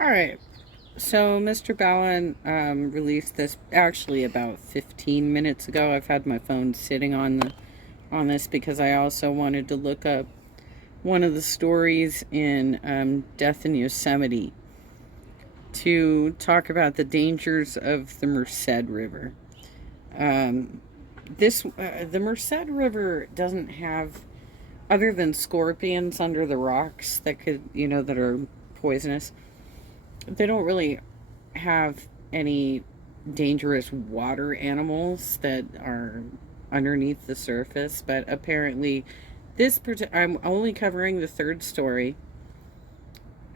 All right. So Mr. Ballin released this actually about 15 minutes ago. I've had my phone sitting on this because I also wanted to look up one of the stories in Death in Yosemite to talk about the dangers of the Merced River. Um, the Merced River doesn't have, other than scorpions under the rocks that could, that are poisonous. They don't really have any dangerous water animals that are underneath the surface, but apparently I'm only covering the third story.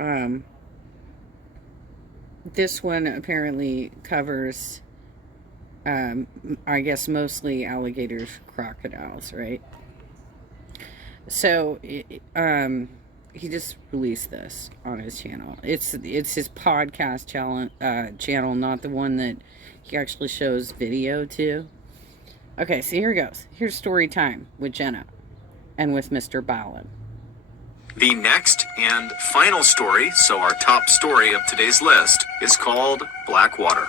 Um, this one apparently covers, I guess, mostly alligators, crocodiles, right? So, he just released this on his channel. It's his podcast channel, not the one that he actually shows video to. Okay, so here goes. Here's story time with Jenna and with Mr. Ballin. The next and final story, so our top story of today's list, is called Blackwater.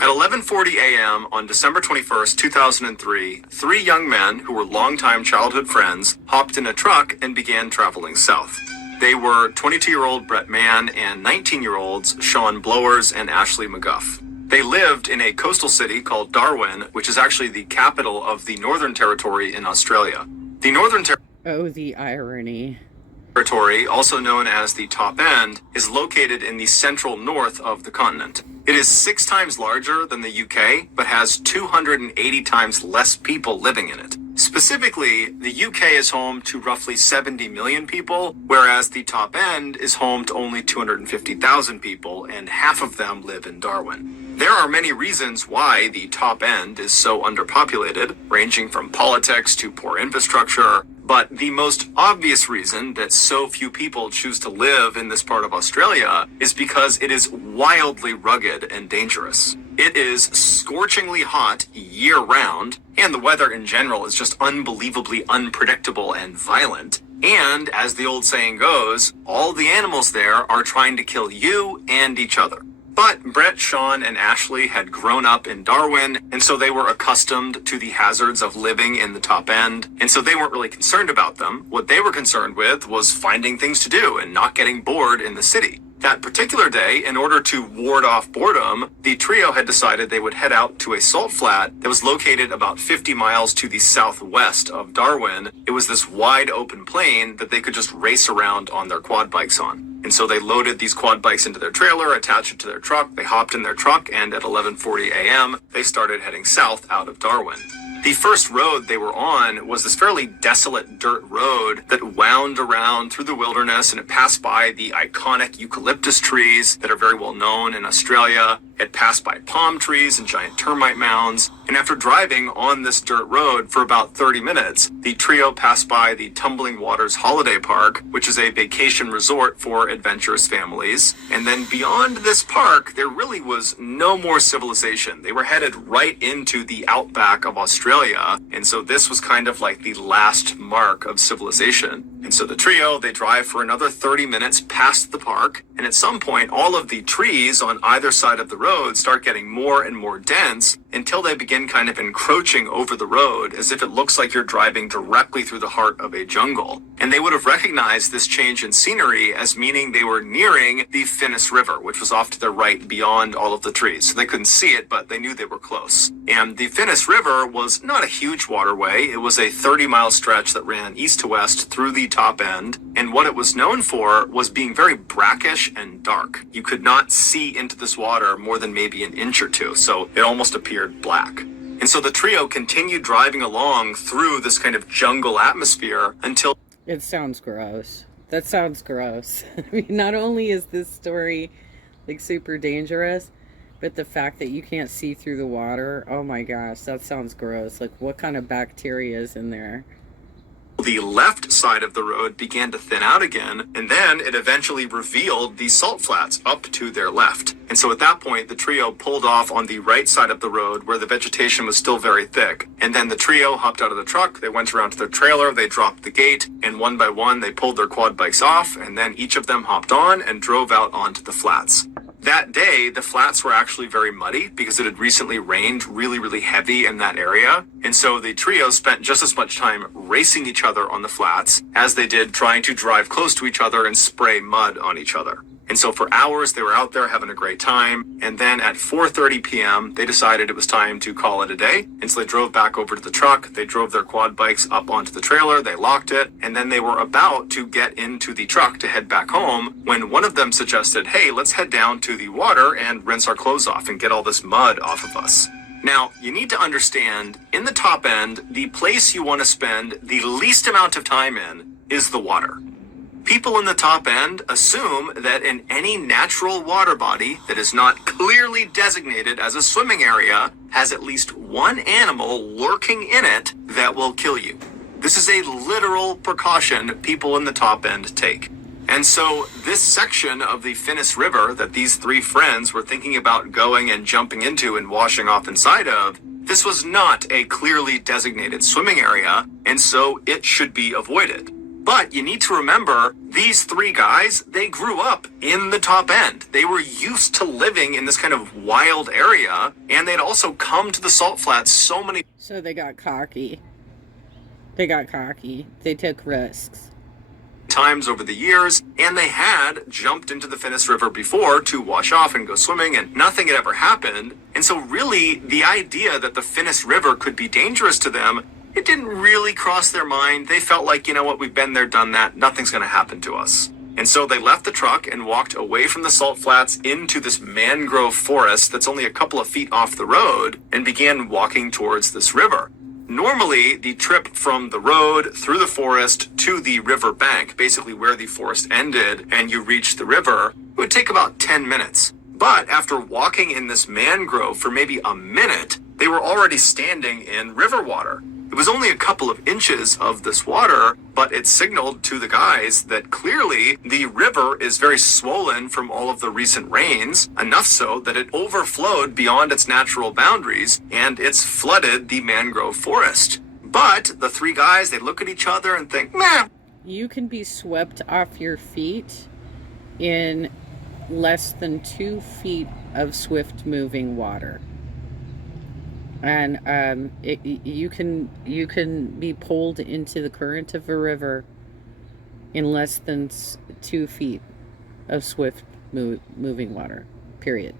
At 11:40 a.m. on December 21st, 2003, three young men who were longtime childhood friends hopped in a truck and began traveling south. They were 22-year-old Brett Mann and 19-year-olds Sean Blowers and Ashley McGuff. They lived in a coastal city called Darwin, which is actually the capital of the Northern Territory in Australia. The Northern Oh, the irony. Territory, also known as the Top End, is located in the central north of the continent. It is 6 times larger than the UK, but has 280 times less people living in it. Specifically, the UK is home to roughly 70 million people, whereas the Top End is home to only 250,000 people, and half of them live in Darwin. There are many reasons why the Top End is so underpopulated, ranging from politics to poor infrastructure, but the most obvious reason that so few people choose to live in this part of Australia is because it is wildly rugged and dangerous. It is scorchingly hot year-round, and the weather in general is just unbelievably unpredictable and violent. And, as the old saying goes, all the animals there are trying to kill you and each other. But Brett, Sean, and Ashley had grown up in Darwin, and so they were accustomed to the hazards of living in the Top End, and so they weren't really concerned about them. What they were concerned with was finding things to do and not getting bored in the city. That particular day, in order to ward off boredom, the trio had decided they would head out to a salt flat that was located about 50 miles to the southwest of Darwin. It was this wide open plain that they could just race around on their quad bikes on. And so they loaded these quad bikes into their trailer, attached it to their truck, they hopped in their truck, and at 11:40 a.m., they started heading south out of Darwin. The first road they were on was this fairly desolate dirt road that wound around through the wilderness, and it passed by the iconic eucalyptus trees that are very well known in Australia. It passed by palm trees and giant termite mounds, and after driving on this dirt road for about 30 minutes, the trio passed by the Tumbling Waters Holiday Park, which is a vacation resort for adventurous families. And then beyond this park, there really was no more civilization. They were headed right into the outback of Australia, and so this was kind of like the last mark of civilization. And so the trio, they drive for another 30 minutes past the park, and at some point, all of the trees on either side of the road start getting more and more dense until they begin kind of encroaching over the road, as if it looks like you're driving directly through the heart of a jungle. And they would have recognized this change in scenery as meaning they were nearing the Finnis River, which was off to their right beyond all of the trees. So they couldn't see it, but they knew they were close. And the Finnis River was not a huge waterway. It was a 30-mile stretch that ran east to west through the Top End. And what it was known for was being very brackish and dark. You could not see into this water more than maybe an inch or two, so it almost appeared black. And so the trio continued driving along through this kind of jungle atmosphere until... It sounds gross. That sounds gross. I mean, not only is this story like super dangerous, but the fact that you can't see through the water, oh my gosh, that sounds gross. Like, what kind of bacteria is in there? The left side of the road began to thin out again, and then it eventually revealed the salt flats up to their left. And so at that point, the trio pulled off on the right side of the road where the vegetation was still very thick. And then the trio hopped out of the truck, they went around to their trailer, they dropped the gate, and one by one they pulled their quad bikes off, and then each of them hopped on and drove out onto the flats. That day, the flats were actually very muddy because it had recently rained really, really heavy in that area. And so the trio spent just as much time racing each other on the flats as they did trying to drive close to each other and spray mud on each other. And so for hours, they were out there having a great time. And then at 4:30 p.m., they decided it was time to call it a day. And so they drove back over to the truck. They drove their quad bikes up onto the trailer. They locked it. And then they were about to get into the truck to head back home when one of them suggested, hey, let's head down to the water and rinse our clothes off and get all this mud off of us. Now, you need to understand, in the top end, the place you want to spend the least amount of time in is the water. People in the top end assume that in any natural water body that is not clearly designated as a swimming area has at least one animal lurking in it that will kill you. This is a literal precaution people in the top end take. And so this section of the Finnis River that these three friends were thinking about going and jumping into and washing off inside of, this was not a clearly designated swimming area, and so it should be avoided. But you need to remember, these three guys, they grew up in the top end. They were used to living in this kind of wild area, and they'd also come to the salt flats so many So they got cocky. They took risks. times over the years, and they had jumped into the Finnis River before to wash off and go swimming, and nothing had ever happened. And so really, the idea that the Finnis River could be dangerous to them, it didn't really cross their mind. They felt like, you know what, we've been there, done that. Nothing's going to happen to us. And so they left the truck and walked away from the salt flats into this mangrove forest that's only a couple of feet off the road and began walking towards this river. Normally, the trip from the road through the forest to the river bank, basically where the forest ended and you reach the river, it would take about 10 minutes. But after walking in this mangrove for maybe a minute, they were already standing in river water. It was only a couple of inches of this water, but it signaled to the guys that clearly the river is very swollen from all of the recent rains, enough so that it overflowed beyond its natural boundaries and it's flooded the mangrove forest. But the three guys, they look at each other and think, meh. You can be swept off your feet in less than 2 feet of swift moving water. And you can be pulled into the current of a river in less than 2 feet of swift moving water, period.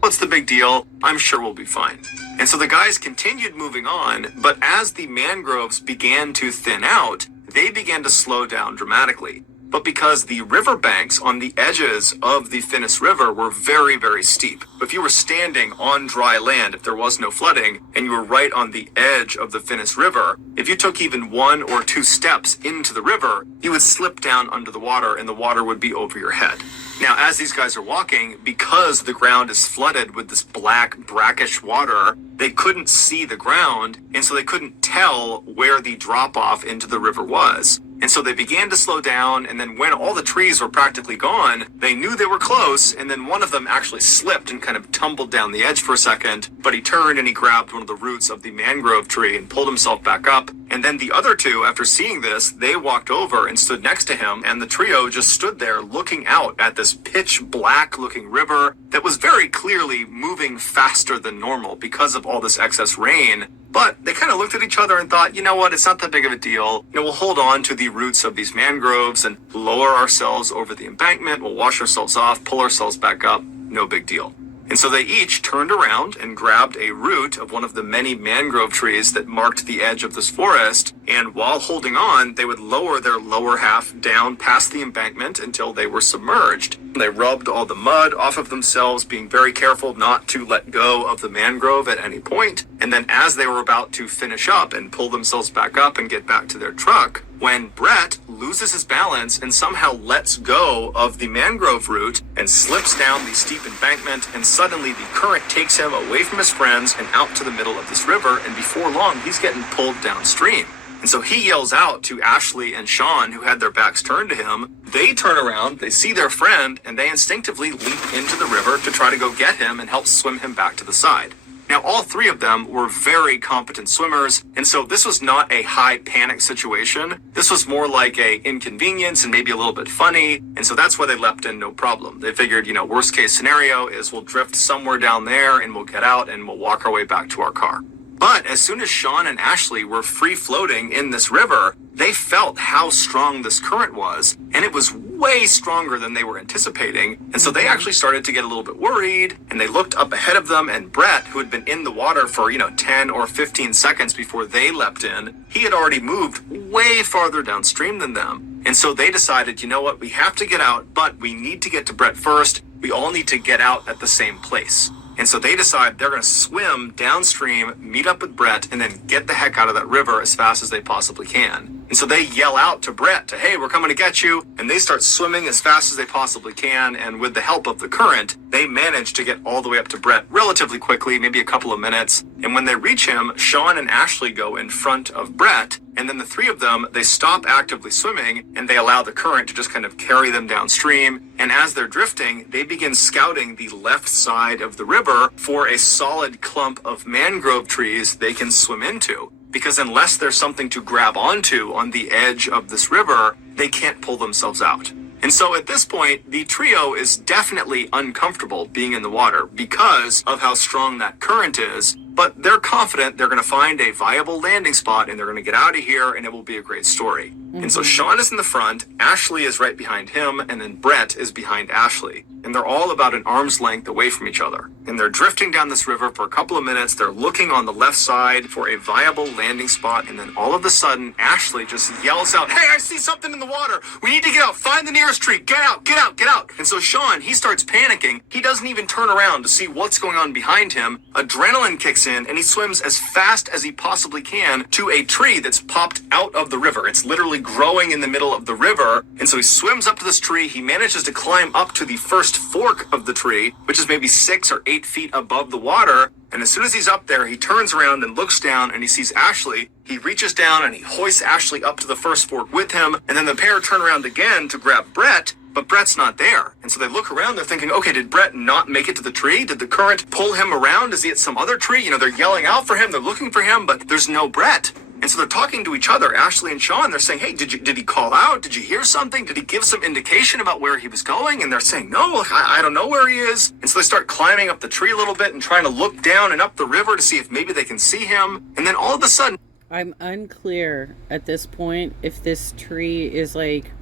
What's the big deal? I'm sure we'll be fine. And so the guys continued moving on, but as the mangroves began to thin out, they began to slow down dramatically. But because the riverbanks on the edges of the Finnis River were very, very steep. If you were standing on dry land, if there was no flooding, and you were right on the edge of the Finnis River, if you took even 1 or 2 steps into the river, you would slip down under the water and the water would be over your head. Now, as these guys are walking, because the ground is flooded with this black, brackish water, they couldn't see the ground, and so they couldn't tell where the drop-off into the river was. And so they began to slow down, and then when all the trees were practically gone, they knew they were close, and then one of them actually slipped and kind of tumbled down the edge for a second, but he turned and he grabbed one of the roots of the mangrove tree and pulled himself back up. And then the other two, after seeing this, they walked over and stood next to him, and the trio just stood there looking out at this pitch black looking river that was very clearly moving faster than normal because of all this excess rain. But they kind of looked at each other and thought, you know what, it's not that big of a deal. We'll hold on to the roots of these mangroves and lower ourselves over the embankment. We'll wash ourselves off, pull ourselves back up. No big deal. And so they each turned around and grabbed a root of one of the many mangrove trees that marked the edge of this forest. And while holding on, they would lower their lower half down past the embankment until they were submerged. They rubbed all the mud off of themselves, being very careful not to let go of the mangrove at any point. And then as they were about to finish up and pull themselves back up and get back to their truck, when Brett loses his balance and somehow lets go of the mangrove root and slips down the steep embankment, and suddenly the current takes him away from his friends and out to the middle of this river, and before long he's getting pulled downstream. And so he yells out to Ashley and Sean, who had their backs turned to him. They turn around, they see their friend, and they instinctively leap into the river to try to go get him and help swim him back to the side. Now, all three of them were very competent swimmers, and so this was not a high panic situation. This was more like a inconvenience and maybe a little bit funny, and so that's why they leapt in no problem. They figured, worst case scenario is we'll drift somewhere down there and we'll get out and we'll walk our way back to our car. But as soon as Sean and Ashley were free floating in this river, they felt how strong this current was, and it was way stronger than they were anticipating. And so they actually started to get a little bit worried, and they looked up ahead of them, and Brett, who had been in the water for, 10 or 15 seconds before they leapt in, he had already moved way farther downstream than them. And so they decided, you know what, we have to get out, but we need to get to Brett first. We all need to get out at the same place. And so they decide they're going to swim downstream, meet up with Brett, and then get the heck out of that river as fast as they possibly can. And so they yell out to Brett hey, we're coming to get you. And they start swimming as fast as they possibly can. And with the help of the current, they manage to get all the way up to Brett relatively quickly, maybe a couple of minutes. And when they reach him, Sean and Ashley go in front of Brett. And then the three of them, they stop actively swimming and they allow the current to just kind of carry them downstream. And as they're drifting, they begin scouting the left side of the river for a solid clump of mangrove trees they can swim into. Because unless there's something to grab onto on the edge of this river, they can't pull themselves out. And so at this point, the trio is definitely uncomfortable being in the water because of how strong that current is. But they're confident they're going to find a viable landing spot and they're going to get out of here and it will be a great story. And so Sean is in the front, Ashley is right behind him, and then Brett is behind Ashley. And they're all about an arm's length away from each other. And they're drifting down this river for a couple of minutes. They're looking on the left side for a viable landing spot. And then all of a sudden, Ashley just yells out, hey, I see something in the water. We need to get out. Find the nearest tree. Get out, get out, get out. And so Sean, he starts panicking. He doesn't even turn around to see what's going on behind him. Adrenaline kicks in and he swims as fast as he possibly can to a tree that's popped out of the river. It's literally growing in the middle of the river. And so he swims up to this tree. He manages to climb up to the first fork of the tree, which is maybe 6 or 8 feet above the water. And as soon as he's up there, he turns around and looks down and he sees Ashley. He reaches down and he hoists Ashley up to the first fork with him. And then the pair turn around again to grab Brett, but Brett's not there. And so they look around, they're thinking, okay, did Brett not make it to the tree? Did the current pull him around? Is he at some other tree? They're yelling out for him, they're looking for him, but there's no Brett. And so they're talking to each other, Ashley and Sean. They're saying, hey, did he call out? Did you hear something? Did he give some indication about where he was going? And they're saying, no, I don't know where he is. And so they start climbing up the tree a little bit and trying to look down and up the river to see if maybe they can see him. And then all of a sudden, I'm unclear at this point if this tree is like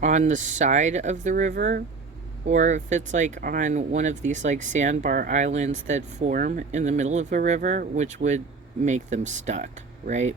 on the side of the river or if it's like on one of these like sandbar islands that form in the middle of a river, which would make them stuck, right?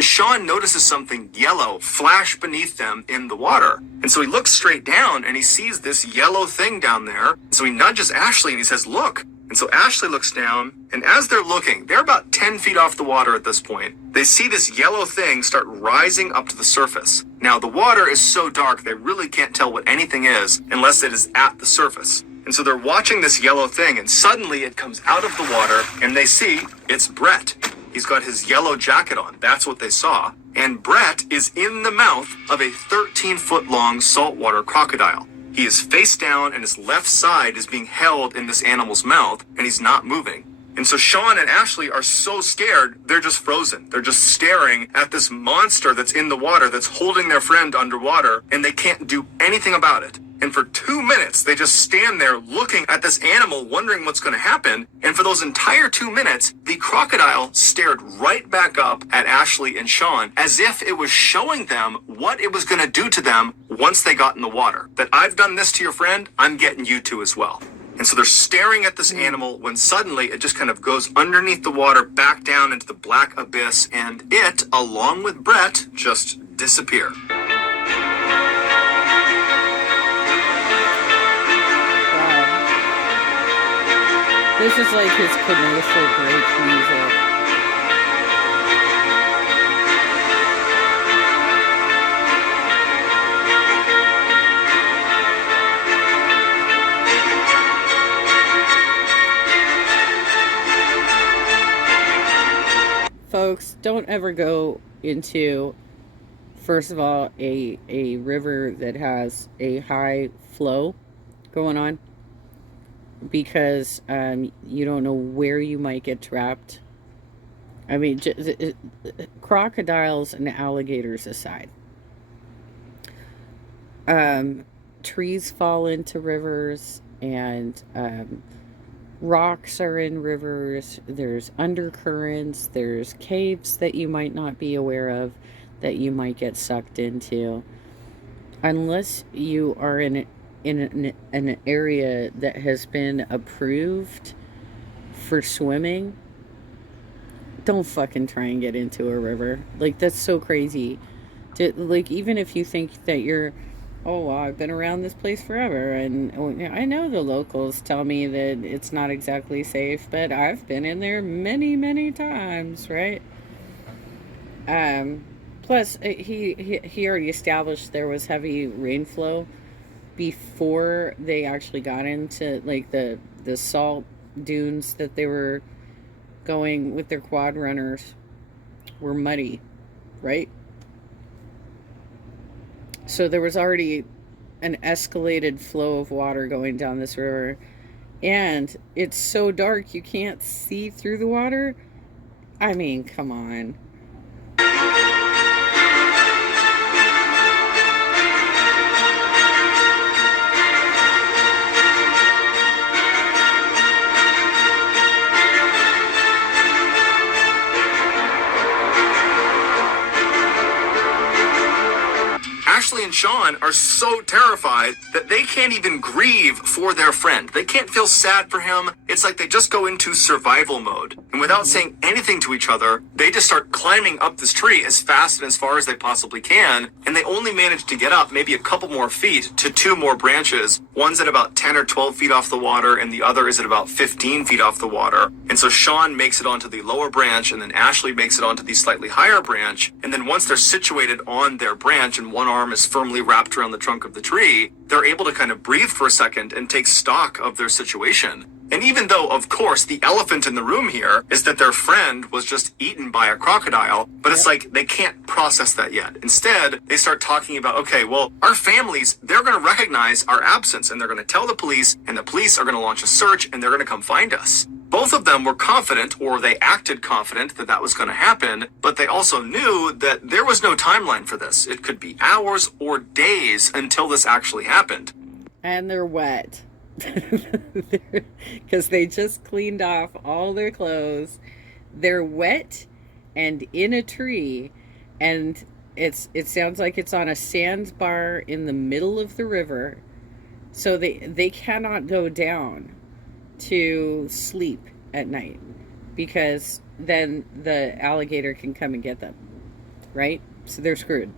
Sean notices something yellow flash beneath them in the water. And so he looks straight down and he sees this yellow thing down there. So he nudges Ashley and he says, look. And so Ashley looks down, and as they're looking, they're about 10 feet off the water at this point. They see this yellow thing start rising up to the surface. Now, the water is so dark, they really can't tell what anything is unless it is at the surface. And so they're watching this yellow thing, and suddenly it comes out of the water, and they see it's Brett. He's got his yellow jacket on. That's what they saw. And Brett is in the mouth of a 13-foot-long saltwater crocodile. He is face down and his left side is being held in this animal's mouth and he's not moving. And so Sean and Ashley are so scared, they're just frozen. They're just staring at this monster that's in the water, that's holding their friend underwater, and they can't do anything about it. And for 2 minutes, they just stand there looking at this animal, wondering what's going to happen. And for those entire 2 minutes, the crocodile stared right back up at Ashley and Sean as if it was showing them what it was going to do to them once they got in the water. That I've done this to your friend, I'm getting you to as well. And so they're staring at this animal when suddenly it just kind of goes underneath the water, back down into the black abyss, and it, along with Brett, just disappear. This is like his commercial break music. Folks, don't ever go into, first of all, a river that has a high flow going on, because you don't know where you might get trapped. I mean, crocodiles and alligators aside, trees fall into rivers, and rocks are in rivers. There's undercurrents. There's caves that you might not be aware of that you might get sucked into. Unless you are in an area that has been approved for swimming, don't fucking try and get into a river. Like, that's so crazy. Like, even if you think that you're, oh, well, I've been around this place forever, and I know the locals tell me that it's not exactly safe, but I've been in there many, many times, right? Plus, he already established there was heavy rain flow before they actually got into, like, the salt dunes that they were going with their quad runners were muddy, right? So there was already an escalated flow of water going down this river, and it's so dark you can't see through the water. I mean, come on. Ashley and Sean are so terrified that they can't even grieve for their friend. They can't feel sad for him. It's like they just go into survival mode. And without saying anything to each other, they just start climbing up this tree as fast and as far as they possibly can. And they only manage to get up maybe a couple more feet to two more branches. One's at about 10 or 12 feet off the water, and the other is at about 15 feet off the water. And so Sean makes it onto the lower branch, and then Ashley makes it onto the slightly higher branch. And then once they're situated on their branch and one arm is firmly wrapped around the trunk of the tree, they're able to kind of breathe for a second and take stock of their situation. And even though, of course, the elephant in the room here is that their friend was just eaten by a crocodile, but it's like they can't process that yet. Instead, they start talking about, okay, well, our families, they're going to recognize our absence, and they're going to tell the police, and the police are going to launch a search, and they're going to come find us. Both of them were confident, or they acted confident, that that was going to happen, but they also knew that there was no timeline for this. It could be hours or days until this actually happened. And they're wet. Because they just cleaned off all their clothes. They're wet and in a tree, and it sounds like it's on a sandbar in the middle of the river. So they cannot go down to sleep at night, because then the alligator can come and get them, right? So they're screwed.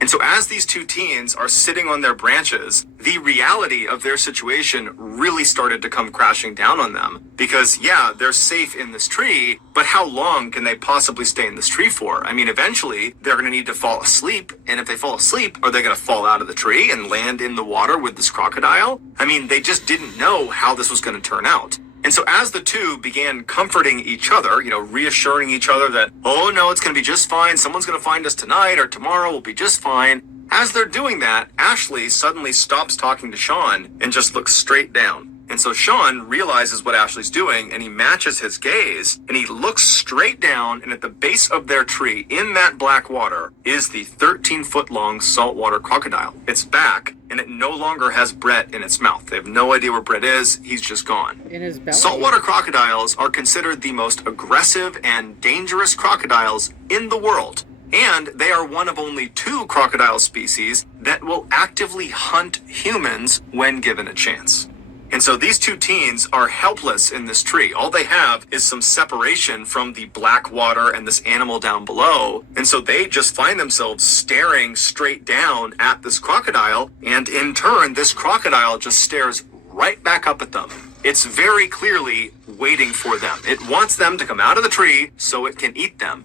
And so as these two teens are sitting on their branches, the reality of their situation really started to come crashing down on them. Because, yeah, they're safe in this tree, but how long can they possibly stay in this tree for? I mean, eventually, they're going to need to fall asleep. And if they fall asleep, are they going to fall out of the tree and land in the water with this crocodile? I mean, they just didn't know how this was going to turn out. And so as the two began comforting each other, reassuring each other that, oh no, it's going to be just fine. Someone's going to find us tonight or tomorrow. We'll be just fine. As they're doing that, Ashley suddenly stops talking to Sean and just looks straight down. And so Sean realizes what Ashley's doing, and he matches his gaze, and he looks straight down, and at the base of their tree, in that black water, is the 13-foot-long saltwater crocodile. It's back, and it no longer has Brett in its mouth. They have no idea where Brett is. He's just gone. In his belly. Saltwater crocodiles are considered the most aggressive and dangerous crocodiles in the world. And they are one of only 2 crocodile species that will actively hunt humans when given a chance. And so these two teens are helpless in this tree. All they have is some separation from the black water and this animal down below. And so they just find themselves staring straight down at this crocodile. And in turn, this crocodile just stares right back up at them. It's very clearly waiting for them. It wants them to come out of the tree so it can eat them.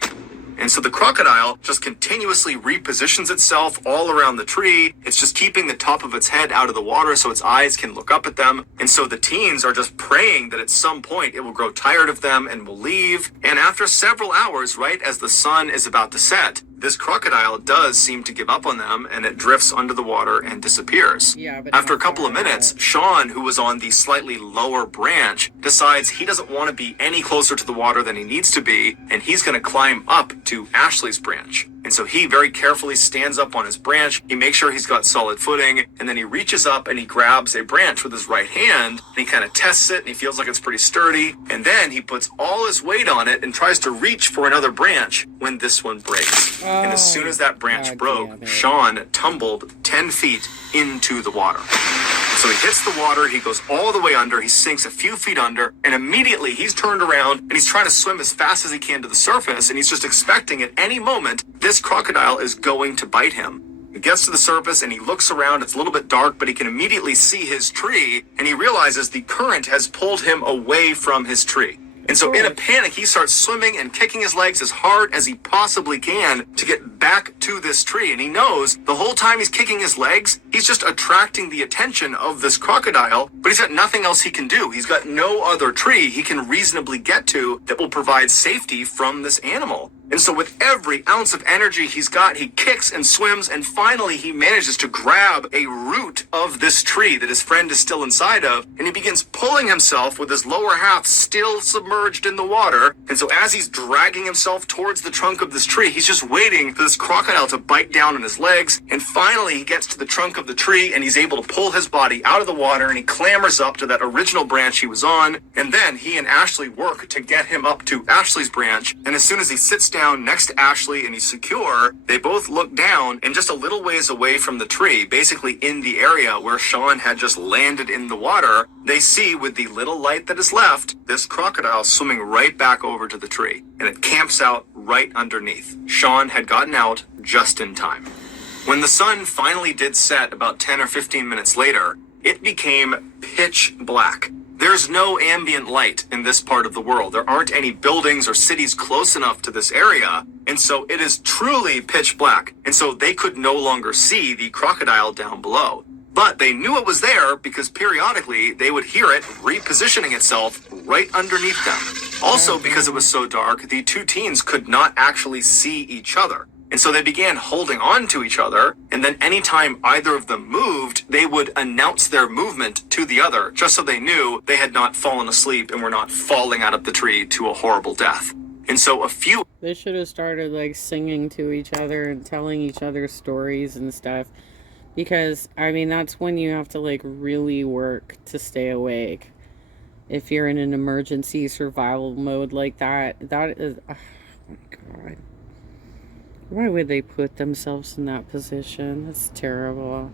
And so the crocodile just continuously repositions itself all around the tree. It's just keeping the top of its head out of the water so its eyes can look up at them. And so the teens are just praying that at some point it will grow tired of them and will leave. And after several hours, right as the sun is about to set, this crocodile does seem to give up on them, and it drifts under the water and disappears. Yeah, but after a couple of minutes, Sean, who was on the slightly lower branch, decides he doesn't want to be any closer to the water than he needs to be, and he's going to climb up to Ashley's branch. And so he very carefully stands up on his branch. He makes sure he's got solid footing, and then he reaches up and he grabs a branch with his right hand, and he kind of tests it, and he feels like it's pretty sturdy. And then he puts all his weight on it and tries to reach for another branch when this one breaks. And as soon as that branch broke, Sean tumbled 10 feet into the water. So he hits the water, he goes all the way under, he sinks a few feet under, and immediately he's turned around and he's trying to swim as fast as he can to the surface, and he's just expecting at any moment this crocodile is going to bite him. He gets to the surface and he looks around. It's a little bit dark, but he can immediately see his tree, and he realizes the current has pulled him away from his tree. And so in a panic, he starts swimming and kicking his legs as hard as he possibly can to get back to this tree. And he knows the whole time he's kicking his legs, he's just attracting the attention of this crocodile, but he's got nothing else he can do. He's got no other tree he can reasonably get to that will provide safety from this animal. And so with every ounce of energy he's got, he kicks and swims, and finally he manages to grab a root of this tree that his friend is still inside of, and he begins pulling himself with his lower half still submerged in the water. And so as he's dragging himself towards the trunk of this tree, he's just waiting for this crocodile to bite down on his legs. And finally he gets to the trunk of the tree, and he's able to pull his body out of the water, and he clambers up to that original branch he was on. And then he and Ashley work to get him up to Ashley's branch. And as soon as he sits down next to Ashley and he's secure, they both look down, and just a little ways away from the tree, basically in the area where Sean had just landed in the water, they see with the little light that is left, this crocodile swimming right back over to the tree, and it camps out right underneath. Sean had gotten out just in time. When the sun finally did set about 10 or 15 minutes later, it became pitch black. There's no ambient light in this part of the world. There aren't any buildings or cities close enough to this area, and so it is truly pitch black. And so they could no longer see the crocodile down below. But they knew it was there because periodically they would hear it repositioning itself right underneath them. Also, because it was so dark, the two teens could not actually see each other. And so they began holding on to each other, and then anytime either of them moved, they would announce their movement to the other, just so they knew they had not fallen asleep and were not falling out of the tree to a horrible death. And so They should have started, like, singing to each other and telling each other stories and stuff. Because, I mean, that's when you have to, like, really work to stay awake. If you're in an emergency survival mode like that, that is... Oh, my God. Why would they put themselves in that position? That's terrible.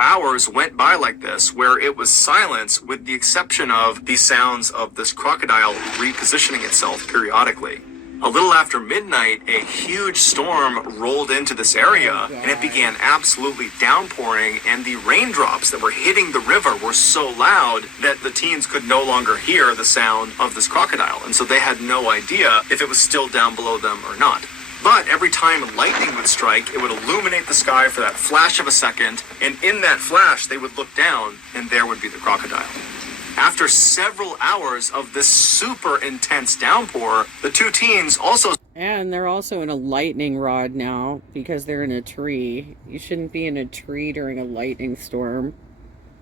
Hours went by like this, where it was silence with the exception of the sounds of this crocodile repositioning itself periodically. A little after midnight, a huge storm rolled into this area, and it began absolutely downpouring, and the raindrops that were hitting the river were so loud that the teens could no longer hear the sound of this crocodile, and so they had no idea if it was still down below them or not. But every time lightning would strike, it would illuminate the sky for that flash of a second, and in that flash, they would look down, and there would be the crocodile. After several hours of this super intense downpour, the two teens also... And they're also in a lightning rod now, because they're in a tree. You shouldn't be in a tree during a lightning storm.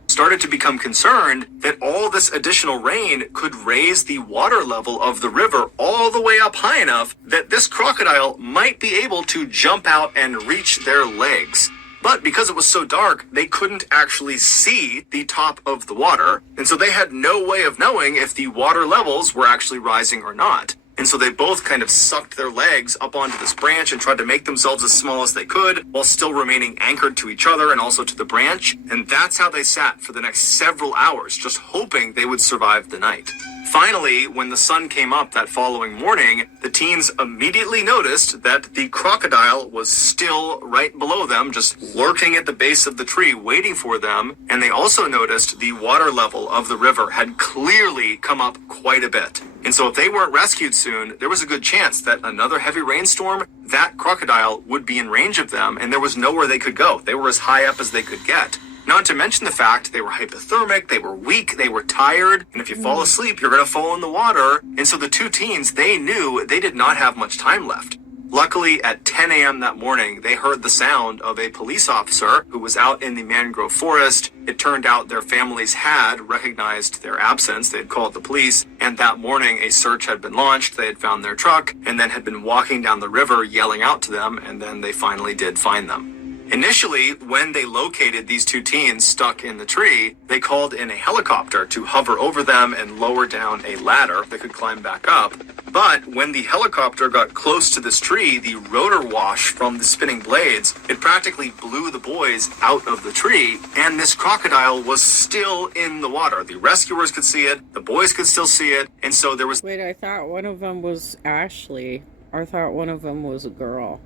Started to become concerned that all this additional rain could raise the water level of the river all the way up high enough that this crocodile might be able to jump out and reach their legs. But because it was so dark, they couldn't actually see the top of the water, and so they had no way of knowing if the water levels were actually rising or not. And so they both kind of sucked their legs up onto this branch and tried to make themselves as small as they could while still remaining anchored to each other and also to the branch. And that's how they sat for the next several hours, just hoping they would survive the night. Finally, when the sun came up that following morning, the teens immediately noticed that the crocodile was still right below them, just lurking at the base of the tree, waiting for them. And they also noticed the water level of the river had clearly come up quite a bit. And so if they weren't rescued soon, there was a good chance that another heavy rainstorm, that crocodile would be in range of them, and there was nowhere they could go. They were as high up as they could get. Not to mention the fact they were hypothermic, they were weak, they were tired, and if you fall asleep, you're going to fall in the water. And so the two teens, they knew they did not have much time left. Luckily, at 10 a.m. that morning, they heard the sound of a police officer who was out in the mangrove forest. It turned out their families had recognized their absence. They had called the police, and that morning a search had been launched. They had found their truck and then had been walking down the river yelling out to them, and then they finally did find them. Initially, when they located these two teens stuck in the tree, they called in a helicopter to hover over them and lower down a ladder that could climb back up. But when the helicopter got close to this tree, the rotor wash from the spinning blades, it practically blew the boys out of the tree, and this crocodile was still in the water. The rescuers could see it, the boys could still see it, and so there was... Wait, I thought one of them was Ashley. I thought one of them was a girl.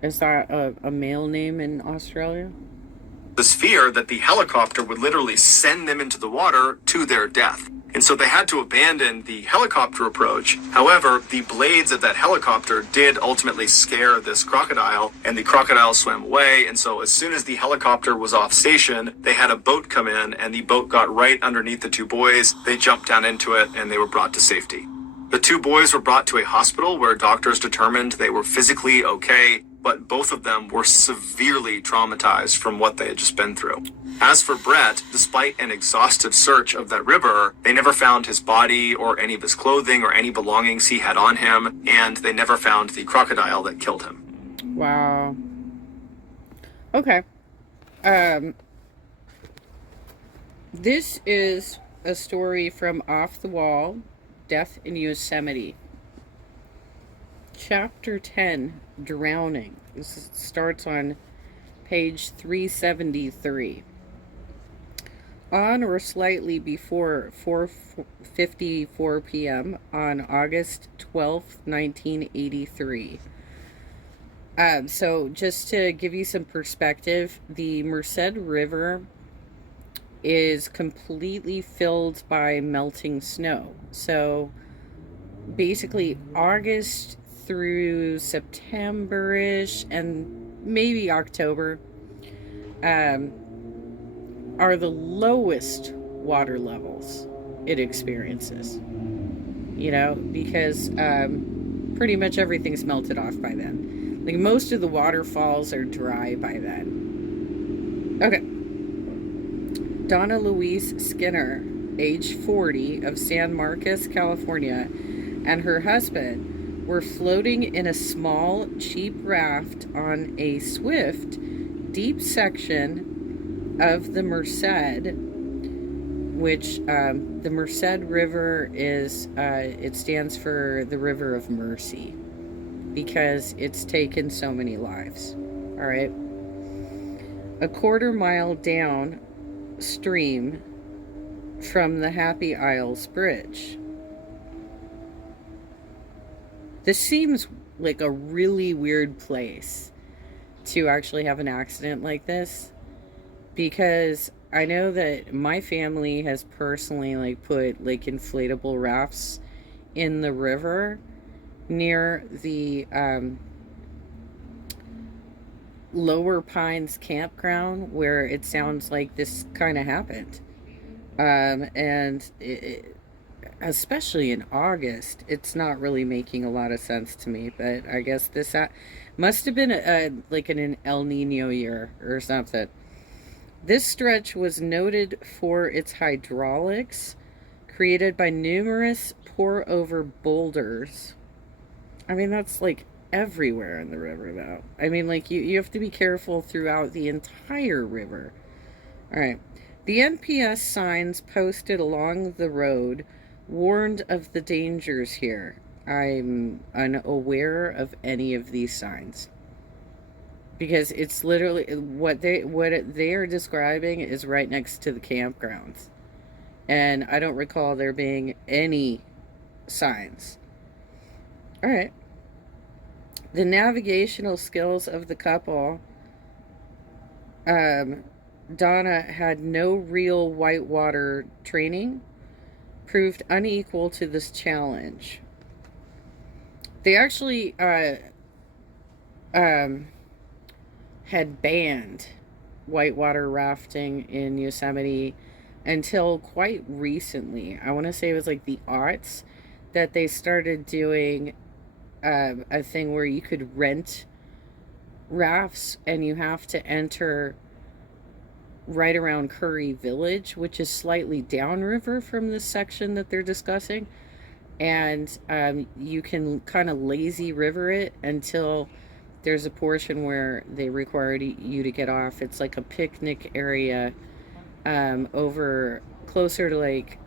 Is that a male name in Australia? this fear that the helicopter would literally send them into the water to their death. And so they had to abandon the helicopter approach. However, the blades of that helicopter did ultimately scare this crocodile, and the crocodile swam away. And so as soon as the helicopter was off station, they had a boat come in, and the boat got right underneath the two boys. They jumped down into it, and they were brought to safety. The two boys were brought to a hospital where doctors determined they were physically okay, but both of them were severely traumatized from what they had just been through. As for Brett, despite an exhaustive search of that river, they never found his body or any of his clothing or any belongings he had on him, and they never found the crocodile that killed him. Wow. Okay. This is a story from Off the Wall, Death in Yosemite. Chapter 10, Drowning. This starts on page 373. On or slightly before 4:54 p.m. on August 12th, 1983. So just to give you some perspective, the Merced River is completely filled by melting snow. So basically August through September-ish and maybe October are the lowest water levels it experiences. You know, because pretty much everything's melted off by then. Like most of the waterfalls are dry by then. Okay. Donna Louise Skinner, age 40, of San Marcos, California, and her husband were floating in a small, cheap raft on a swift, deep section of the Merced, which the Merced River is, it stands for the River of Mercy, because it's taken so many lives. All right. A quarter-mile down stream from the Happy Isles Bridge. This seems like a really weird place to actually have an accident like this, because I know that my family has personally like put like inflatable rafts in the river near the Lower Pines campground, where it sounds like this kind of happened. And especially in August, it's not really making a lot of sense to me, but I guess this must have been like an El Nino year or something. This stretch was noted for its hydraulics, created by numerous pour-over boulders. I mean, that's like everywhere in the river, though. I mean, like, you have to be careful throughout the entire river. All right. The NPS signs posted along the road warned of the dangers here. I'm unaware of any of these signs, because it's literally what they are describing is right next to the campgrounds. And I don't recall there being any signs. All right. The navigational skills of the couple, um, Donna had no real whitewater training, proved unequal to this challenge. They actually um, had banned whitewater rafting in Yosemite until quite recently. I want to say it was like the aughts that they started doing a thing where you could rent rafts and you have to enter right around Curry Village, which is slightly downriver from this section that they're discussing. And you can kind of lazy river it until there's a portion where they require you to get off. It's like a picnic area over closer to like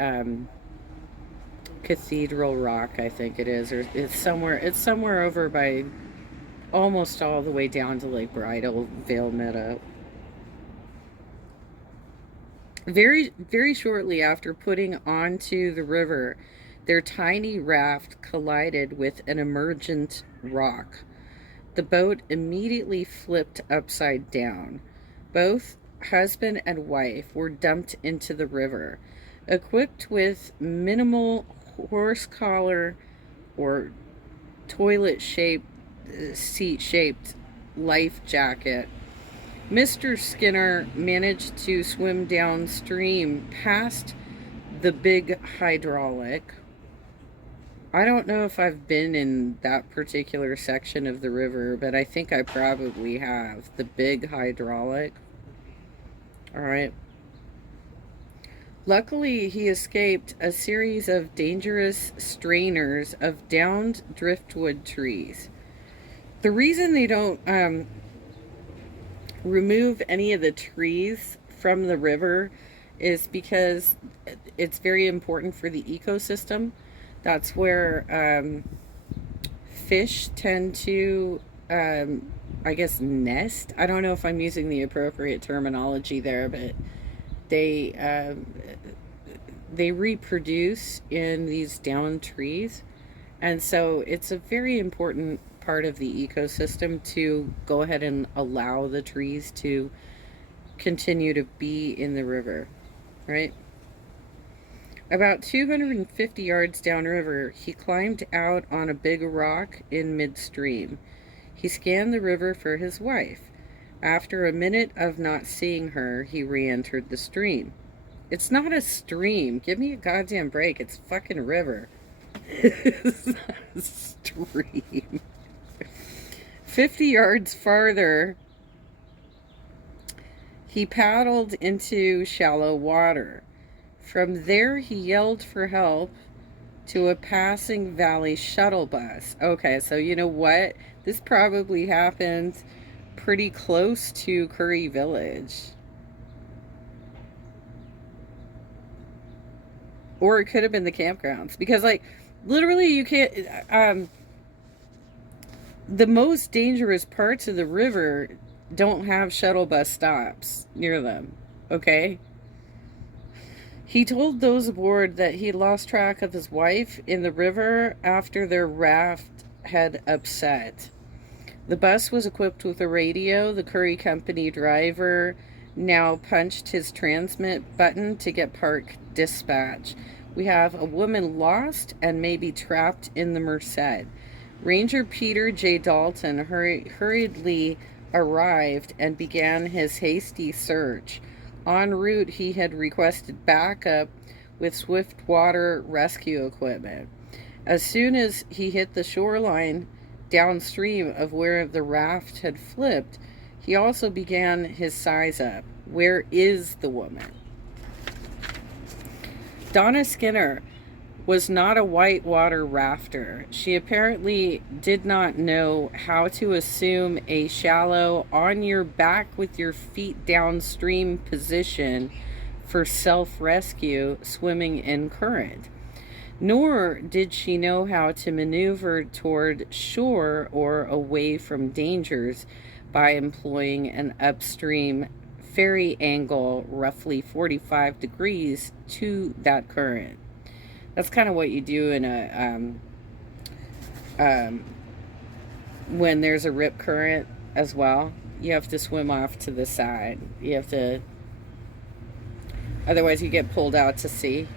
Cathedral Rock, I think it is, or it's somewhere over by almost all the way down to like Bridal Veil Meadow. Very, very shortly after putting onto the river, their tiny raft collided with an emergent rock. The boat immediately flipped upside down. Both husband and wife were dumped into the river. Equipped with minimal horse collar or toilet shaped, seat shaped life jacket, Mr. Skinner managed to swim downstream past the big hydraulic. I don't know if I've been in that particular section of the river, but I think I probably have. The big hydraulic. All right. Luckily, he escaped a series of dangerous strainers of downed driftwood trees. The reason they don't remove any of the trees from the river is because it's very important for the ecosystem. That's where fish tend to, I guess, nest. I don't know if I'm using the appropriate terminology there, but they reproduce in these downed trees, and so it's a very important part of the ecosystem to go ahead and allow the trees to continue to be in the river, right? About 250 yards downriver, he climbed out on a big rock in midstream. He scanned the river for his wife. After a minute of not seeing her, he re-entered the stream. It's not a stream. Give me a goddamn break. It's a fucking river. It's not a stream. 50 yards farther, he paddled into shallow water. From there, he yelled for help to a passing valley shuttle bus. Okay, so you know what? This probably happened pretty close to Curry Village. Or it could have been the campgrounds. Because, like, literally you can't... the most dangerous parts of the river don't have shuttle bus stops near them. Okay? He told those aboard that he lost track of his wife in the river after their raft had upset. The bus was equipped with a radio. The Curry Company driver now punched his transmit button to get park dispatch. We have a woman lost and maybe trapped in the Merced. Ranger Peter J. Dalton hurriedly arrived and began his hasty search. En route, he had requested backup with swift water rescue equipment. As soon as he hit the shoreline downstream of where the raft had flipped, he also began his size up. Where is the woman? Donna Skinner was not a whitewater rafter. She apparently did not know how to assume a shallow, on your back with your feet downstream position for self-rescue swimming in current. Nor did she know how to maneuver toward shore or away from dangers by employing an upstream ferry angle roughly 45 degrees to that current. That's kind of what you do in a um, when there's a rip current as well. You have to swim off to the side. You have to, otherwise you get pulled out to sea.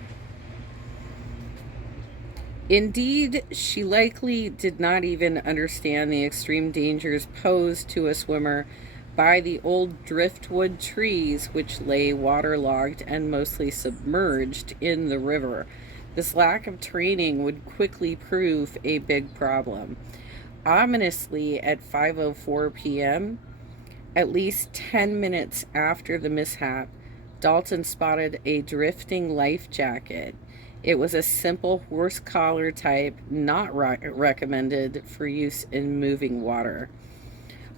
Indeed, she likely did not even understand the extreme dangers posed to a swimmer by the old driftwood trees which lay waterlogged and mostly submerged in the river. This lack of training would quickly prove a big problem. Ominously, at 5:04 p.m., at least 10 minutes after the mishap, Dalton spotted a drifting life jacket. It was a simple horse collar type, not recommended for use in moving water.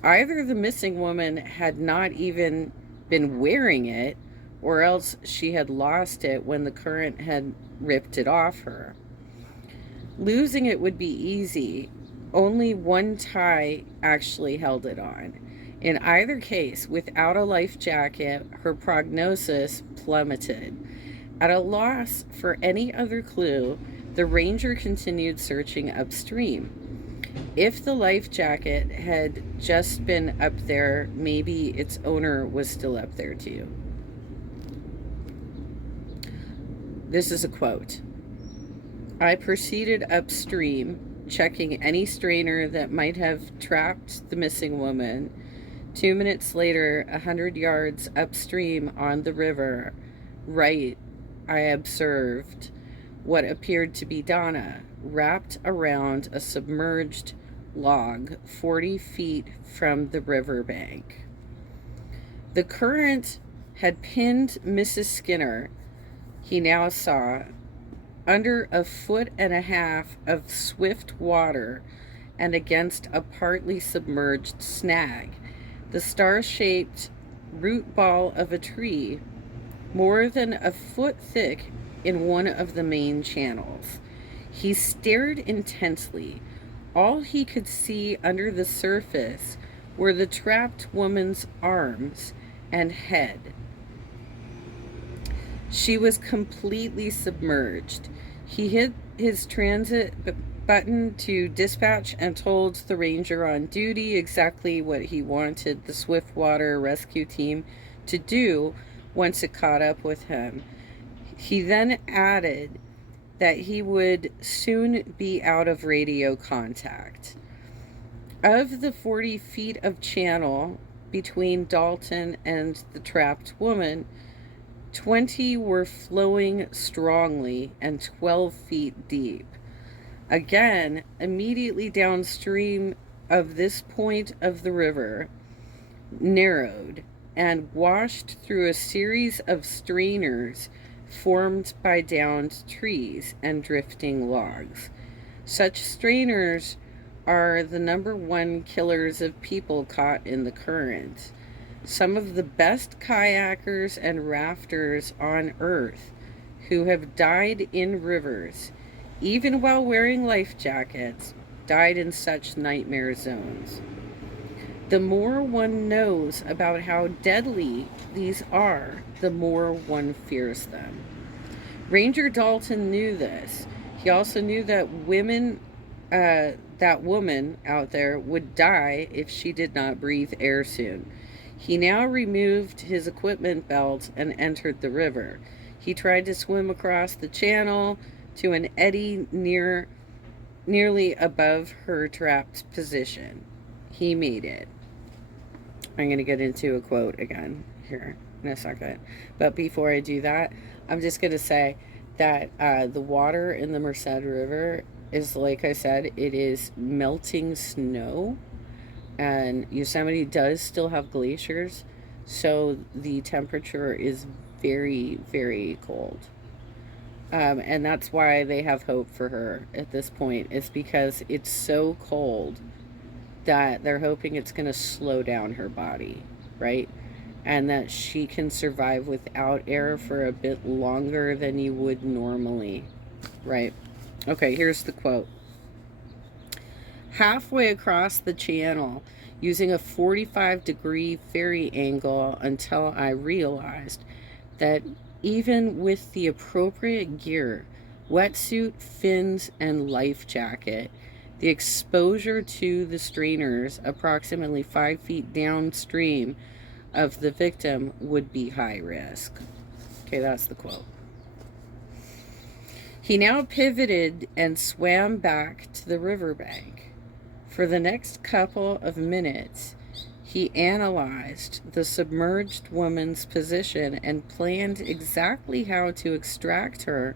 Either the missing woman had not even been wearing it, or else she had lost it when the current had ripped it off her. Losing it would be easy. Only one tie actually held it on. In either case, without a life jacket, her prognosis plummeted. At a loss for any other clue, the ranger continued searching upstream. If the life jacket had just been up there, maybe its owner was still up there too. This is a quote. I proceeded upstream, checking any strainer that might have trapped the missing woman. 2 minutes later, 100 yards upstream on the river, right, I observed what appeared to be Donna, wrapped around a submerged log 40 feet from the riverbank. The current had pinned Mrs. Skinner, he now saw, under 1.5 feet of swift water and against a partly submerged snag. The star-shaped root ball of a tree, more than a foot thick, in one of the main channels. He stared intensely. All he could see under the surface were the trapped woman's arms and head. She was completely submerged. He hit his transit button to dispatch and told the ranger on duty exactly what he wanted the Swiftwater rescue team to do once it caught up with him. He then added that he would soon be out of radio contact. Of the 40 feet of channel between Dalton and the trapped woman, 20 were flowing strongly and 12 feet deep. Again, immediately downstream of this point of the river, narrowed and washed through a series of strainers formed by downed trees and drifting logs. Such strainers are the #1 killers of people caught in the current. Some of the best kayakers and rafters on earth who have died in rivers, even while wearing life jackets, died in such nightmare zones. The more one knows about how deadly these are, the more one fears them. Ranger Dalton knew this. He also knew that that woman out there would die if she did not breathe air soon. He now removed his equipment belt and entered the river. He tried to swim across the channel to an eddy nearly above her trapped position. He made it. I'm going to get into a quote again here in a second. But before I do that, I'm just going to say that the water in the Merced River is, like I said, it is melting snow. And Yosemite does still have glaciers. So the temperature is very, very cold. And that's why they have hope for her at this point. It's because it's so cold that they're hoping it's going to slow down her body, right? And that she can survive without air for a bit longer than you would normally, right? Okay, here's the quote. Halfway across the channel, using a 45-degree ferry angle until I realized that even with the appropriate gear, wetsuit, fins, and life jacket, the exposure to the strainers approximately 5 feet downstream of the victim would be high risk. Okay, that's the quote. He now pivoted and swam back to the riverbank. For the next couple of minutes, he analyzed the submerged woman's position and planned exactly how to extract her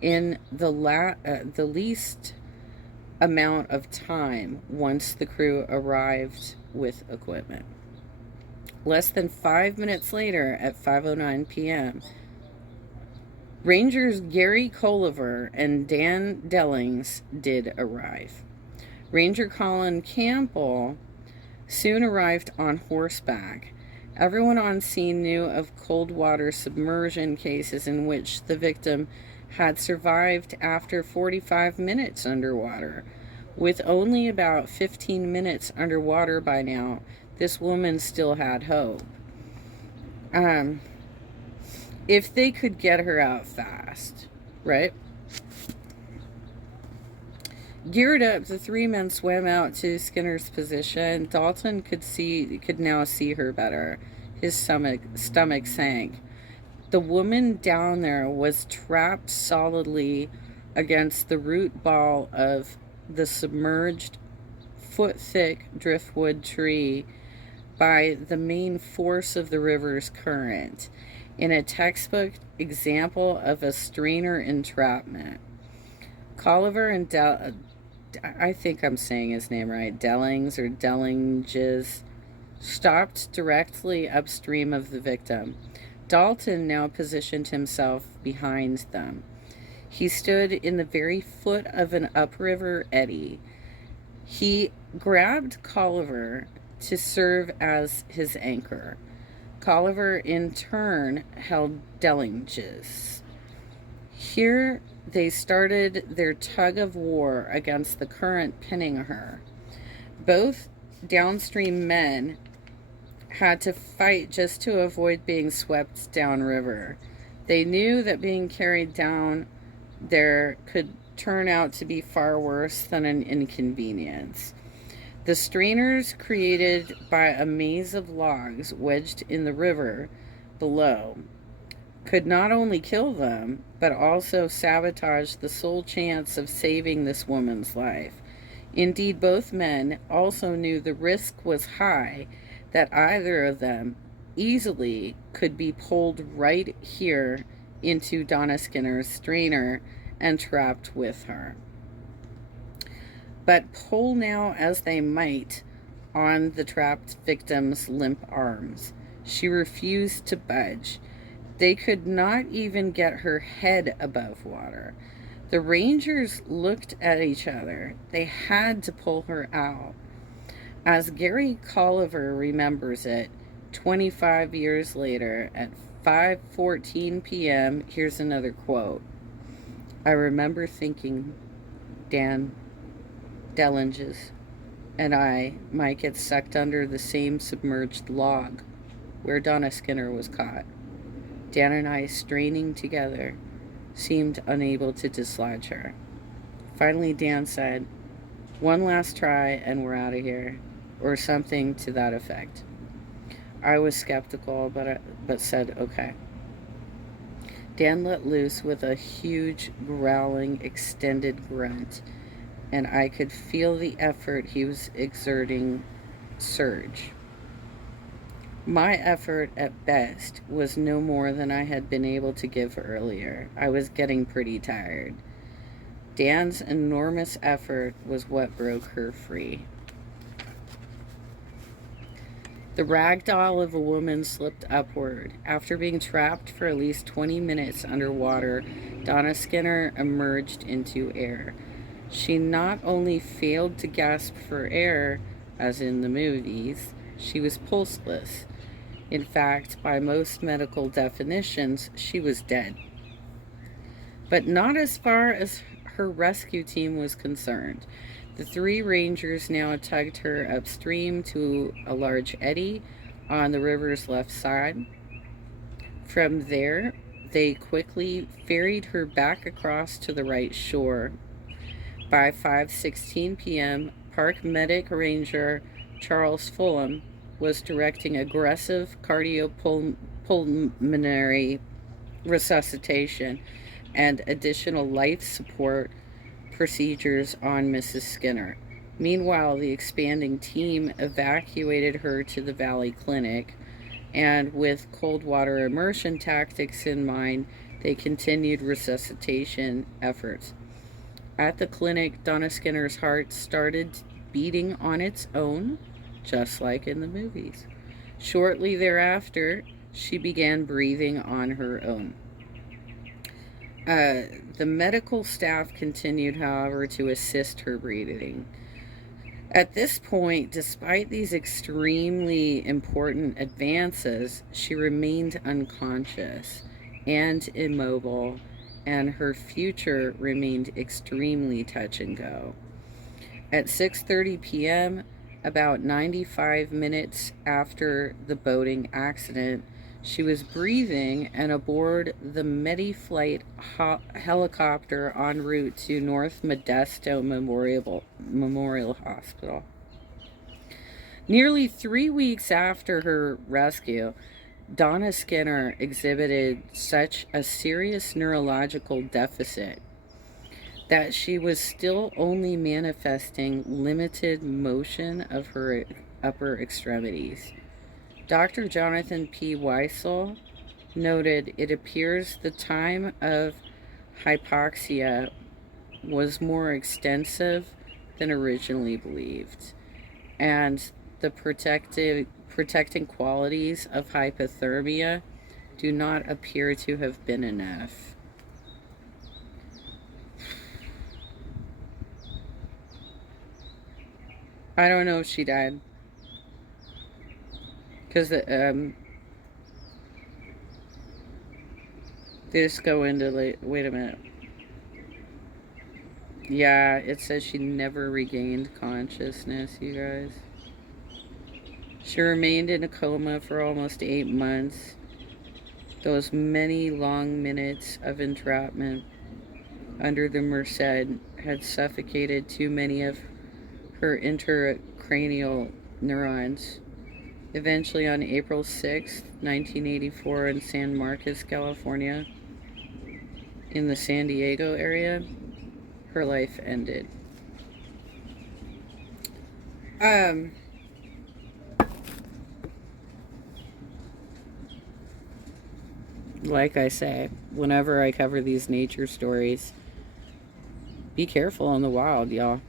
in the least amount of time once the crew arrived with equipment. Less than 5 minutes later, at 5:09 p.m., Rangers Gary Colliver and Dan Dellings did arrive. Ranger Colin Campbell soon arrived on horseback. Everyone on scene knew of cold water submersion cases in which the victim had survived after 45 minutes underwater. With only about 15 minutes underwater by now, this woman still had hope. If they could get her out fast, right? Geared up, the three men swam out to Skinner's position. Dalton could now see her better. His stomach sank. The woman down there was trapped solidly against the root ball of the submerged, foot-thick driftwood tree by the main force of the river's current, in a textbook example of a strainer entrapment. Colliver and I think I'm saying his name right, Dellings or Dellinges, stopped directly upstream of the victim. Dalton now positioned himself behind them. He stood in the very foot of an upriver eddy. He grabbed Colliver to serve as his anchor. Colliver, in turn, held Dellinges. Here they started their tug of war against the current pinning her. Both downstream men had to fight just to avoid being swept downriver. They knew that being carried down there could turn out to be far worse than an inconvenience. The strainers created by a maze of logs wedged in the river below could not only kill them, but also sabotage the sole chance of saving this woman's life. Indeed, both men also knew the risk was high that either of them easily could be pulled right here into Donna Skinner's strainer and trapped with her. But pull now as they might on the trapped victim's limp arms, she refused to budge. They could not even get her head above water. The Rangers looked at each other. They had to pull her out. As Gary Colliver remembers it, 25 years later, at 5:14 p.m., here's another quote. I remember thinking, Dan Dellinges and I might get sucked under the same submerged log where Donna Skinner was caught. Dan and I, straining together, seemed unable to dislodge her. Finally, Dan said, "One last try and we're out of here," or something to that effect. I was skeptical, but said, okay. Dan let loose with a huge, growling, extended grunt, and I could feel the effort he was exerting surge. My effort, at best, was no more than I had been able to give earlier. I was getting pretty tired. Dan's enormous effort was what broke her free. The rag doll of a woman slipped upward. After being trapped for at least 20 minutes underwater, Donna Skinner emerged into air. She not only failed to gasp for air, as in the movies, she was pulseless. In fact, by most medical definitions, she was dead. But not as far as her rescue team was concerned. The three rangers now tugged her upstream to a large eddy on the river's left side. From there, they quickly ferried her back across to the right shore. By 5:16 p.m., Park Medic Ranger Charles Fulham was directing aggressive cardiopulmonary resuscitation and additional life support procedures on Mrs. Skinner. Meanwhile, the expanding team evacuated her to the Valley Clinic, and with cold water immersion tactics in mind, they continued resuscitation efforts. At the clinic, Donna Skinner's heart started beating on its own, just like in the movies. Shortly thereafter, she began breathing on her own. The medical staff continued, however, to assist her breathing. At this point, despite these extremely important advances, she remained unconscious and immobile, and her future remained extremely touch and go. At 6:30 p.m., about 95 minutes after the boating accident, she was breathing and aboard the Mediflight helicopter en route to North Modesto Memorial Hospital. Nearly 3 weeks after her rescue, Donna Skinner exhibited such a serious neurological deficit that she was still only manifesting limited motion of her upper extremities. Dr. Jonathan P. Weissel noted it appears the time of hypoxia was more extensive than originally believed, and the protecting qualities of hypothermia do not appear to have been enough. I don't know if she died. Because they just go into, like, wait a minute. Yeah, it says she never regained consciousness, you guys. She remained in a coma for almost 8 months. Those many long minutes of entrapment under the Merced had suffocated too many of her intracranial neurons. Eventually, on April 6, 1984, in San Marcos, California, in the San Diego area, her life ended. Like I say, whenever I cover these nature stories, be careful in the wild, y'all.